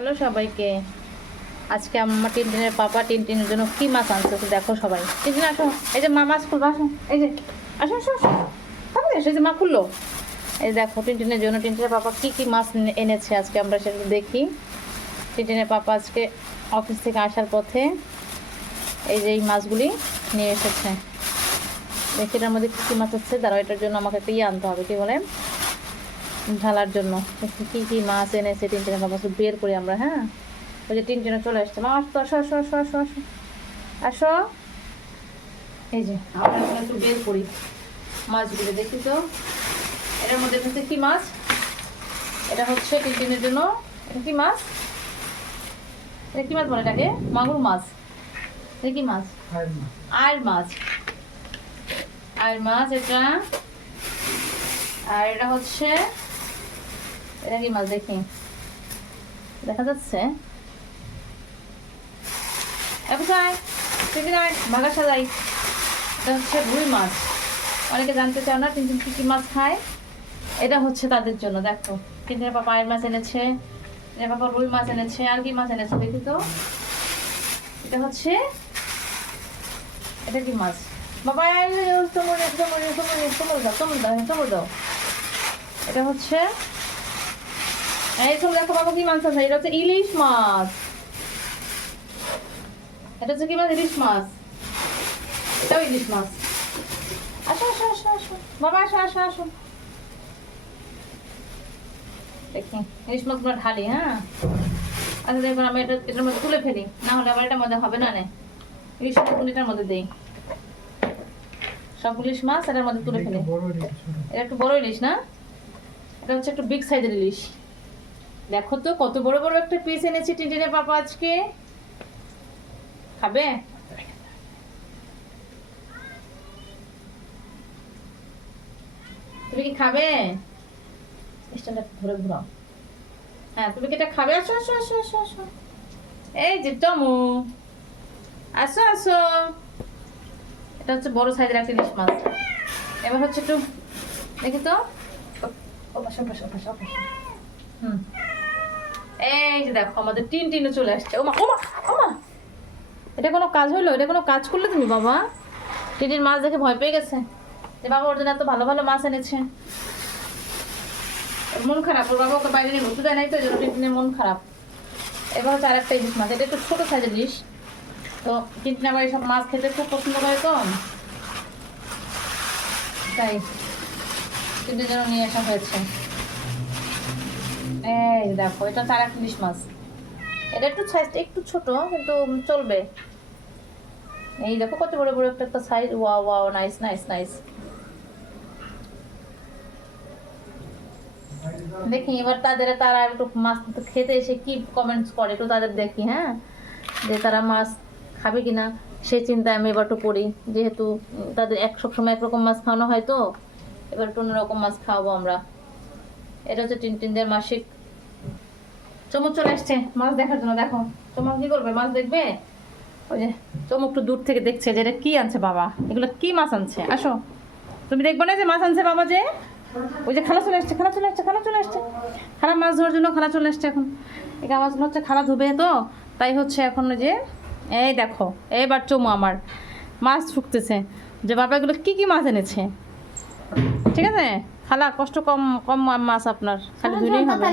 Hello সবাইকে। আজকে আমার টিনটিনের পাপা টিনটিনের জন্য কি মাছ আনছে তো দেখো সবাই। টিনটিন আসো, এই যে মা মাছ খুলবো, আসো, এই যে আসো আসো আসো, তাহলে এই যে মা খুললো। এই দেখো টিনটিনের জন্য টিনটিনের পাপা কি কি মাছ এনেছে আজকে আমরা সেটা দেখি। টিনটিনের পাপা আজকে অফিস থেকে আসার পথে এই যে এই মাছগুলি নিয়ে এসেছে। দেখি এটার মধ্যে কী কী মাছ আছে, দাঁড়াও এটার জন্য আমাকে একটা আনতে হবে, কি বলে ঢালার জন্য। কি কি মাছ এনেছে টিনটিনের বাবা বের করি আমরা। হ্যাঁ, ওই যে টিনটিনে চলে আসছে, মা আসতো, আসো আসো আসো আসো আসো আসো। এই যে আমরা একটু বের করি মাছগুলো, দেখি তো এটার মধ্যে হচ্ছে কি মাছ। এটা হচ্ছে টিনটিনের জন্য। এটা কি মাছ? এটা কি মাছ বলে এটাকে? মাগুর মাছ। এটা কি মাছ? আয়ের মাছ। আয়ের মাছ এটা। আর এটা হচ্ছে, এটা কি মাছ দেখি, দেখা যাচ্ছে ভাগা সাজাই। এটা হচ্ছে রুই মাছ। অনেকে জানতে চাও না টিনটিন কি কি মাছ খায়, এটা হচ্ছে তাদের জন্য। দেখো টিনটিনের পাপা আয়ের মাছ এনেছে, টিনটিনের পাপা রুই মাছ এনেছে, আর কি মাছ এনেছে দেখি তো। এটা হচ্ছে, এটা কি মাছ বাবা? দাও। এটা হচ্ছে, এই সব দেখো বাবা কি মাছ আছে। এটা হচ্ছে ইলিশ মাছ। এটা হচ্ছে কি মাছ? ইলিশ মাছ। এটাও ইলিশ মাছ। আসো আসো আসো আসো বাবা, আসো আসো আসো। দেখি ইলিশ মাছগুলো ঢালি। হ্যাঁ, আচ্ছা দেখুন আমি এটার মধ্যে তুলে ফেলি, না হলে আবার এটার মধ্যে হবে না। ইলিশ মাছগুলো এটার মধ্যে দিই, সব ইলিশ মাছ এটার মধ্যে তুলে ফেলি। এটা একটু বড় ইলিশ না? এটা হচ্ছে একটু বিগ সাইজের ইলিশ। দেখো তো কত বড় বড় একটা পিস এনেছি টিনটিনের পাপা আজকে। খাবে? তুমি কি খাবে? স্ট্যান্ডটা ধরে ঘুরাও। হ্যাঁ, তুমি কি এটা খাবে? আসো আসো আসো আসো আসো। এই যে টমু, আসো আসো। এটা হচ্ছে বড় সাইজের একটা ইলিশ মাছ। এবার হচ্ছে একটু দেখি তো। হুম, এই যে দেখো আমাদের টিনটিনে চলে আসছে। ওমা ওমা ওমা, এটা কোনো কাজ হলো? এটা কোনো কাজ করলে তুমি বাবা? টিনটিন মাছ দেখে ভয় পেয়ে গেছে যে বাবা ওর জন্য এত ভালো ভালো মাছ এনেছে। মন খারাপ, ওর বাবা ওকে বাইরে নিয়ে ঘুরতে দেয় নাই তো, এই জন্য টিনটিনের মন খারাপ। এবার হচ্ছে আরেকটা ইলিশ মাছ। এটা একটু ছোট সাইজের ইলিশ, তো টিনটিন আবার এইসব মাছ খেতে খুব পছন্দ করে, তো তাই টিনটিনের জন্য নিয়ে আসা হয়েছে। এই দেখো এটা হচ্ছে আরেকটা ইলিশ মাছ। এটা একটু সাইজটা একটু ছোট, কিন্তু চলবে। এই দেখো কত বড় বড় একটা size. Wow wow, nice nice nice. দেখি এবার তারা একটু মাছ খেতে এসে কি কমেন্টস করে একটু তাদের দেখি। হ্যাঁ, যে তারা মাছ খাবে কিনা সেই চিন্তায় আমি এবার একটু করি, যেহেতু তাদের সব সময় একরকম মাছ খাওয়ানো হয়, তো এবার একটু অন্যরকম মাছ খাওয়াবো আমরা। এটা হচ্ছে টিনটিনদের মাসিক। চমক চলে আসছে মাছ দেখার জন্য। দেখো চমক কি করবে, মাছ দেখবে। ওই যে চমক একটু দূর থেকে দেখছে যে এটা কি আনছে বাবা, এগুলো কি মাছ আনছে। আসো, তুমি দেখবো না যে মাছ আনছে বাবা, যে ওই যে খালা চলে আসছে, খালা চলে আসছে, খালা চলে আসছে। খালা মাছ ধরার জন্য খালা চলে আসছে। এখন এই মাছগুলো হচ্ছে খালা ধুবে, তো তাই হচ্ছে এখন ওই যে এই দেখো এইবার চমু আমার মাছ ফুটতেছে যে বাবা এগুলো কি কি মাছ এনেছে। ঠিক আছে খালা, কষ্ট কম কম মাছ আপনার, খালি ধুলেই হবে।